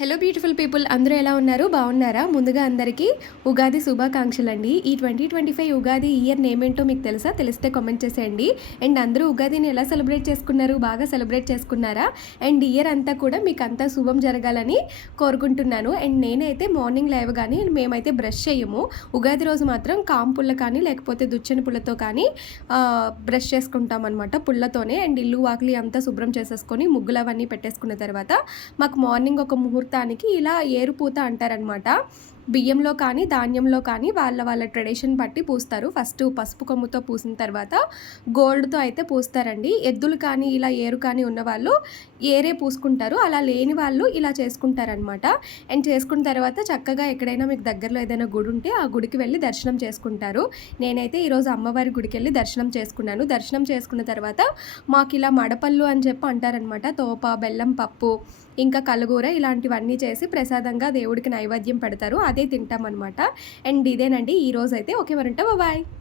Hello beautiful people అందరూ ఎలా ఉన్నారు? బాగున్నారా? ముందుగా అందరికీ ఉగాది శుభాకాంక్షలండి. ఈ 2025 ఉగాది ఇయర్ నేమ్ ఏంటో మీకు తెలుసా? తెలిస్తే కామెంట్ చేసేయండి. అండ్ అందరూ ఉగాదిని ఎలా సెలబ్రేట్ చేసుకున్నారు? బాగా సెలబ్రేట్ చేసుకున్నారా? అండ్ ఇయర్ అంతా కూడా మీకు అంతా శుభం జరగాలని కోరుకుంటున్నాను. అండ్ నేనైతే మార్నింగ్ లేవగానే మేమైతే బ్రష్ చేయము. ఉగాది రోజు మాత్రం కాంపుల్ల కానీ లేకపోతే దుచ్చని పుల్లతో కానీ బ్రష్ చేసుకుంటామన్నమాట పుల్లతోనే. అండ్ ఇల్లు వాకిలి అంతా శుభ్రం చేసేసుకొని ముగ్గులు అవన్నీ పెట్టేసుకున్న తర్వాత మాకు మార్నింగ్ ఒక ముహూర్తానికి ఇలా ఏరుపూత అంటారనమాట. బియ్యంలో కానీ ధాన్యంలో కానీ వాళ్ళ ట్రెడిషన్ బట్టి పూస్తారు. ఫస్ట్ పసుపు కొమ్ముతో పూసిన తర్వాత గోల్డ్తో అయితే పూస్తారండి. ఎద్దులు కానీ ఇలా ఏరు కానీ ఉన్నవాళ్ళు ఏరే పూసుకుంటారు. అలా లేని వాళ్ళు ఇలా చేసుకుంటారనమాట. అండ్ చేసుకున్న తర్వాత చక్కగా ఎక్కడైనా మీకు దగ్గరలో ఏదైనా గుడి ఉంటే ఆ గుడికి వెళ్ళి దర్శనం చేసుకుంటారు. నేనైతే ఈరోజు అమ్మవారి గుడికి వెళ్ళి దర్శనం చేసుకున్నాను. దర్శనం చేసుకున్న తర్వాత మాకు ఇలా మడపళ్ళు అని చెప్పి అంటారనమాట. తోప, బెల్లం పప్పు, ఇంకా కలగూర ఇలాంటివన్నీ చేసి ప్రసాదంగా దేవుడికి నైవేద్యం పెడతారు. అదే తింటామన్నమాట. అండ్ ఇదేనండి ఈరోజైతే. ఓకే, మరంట బాయ్.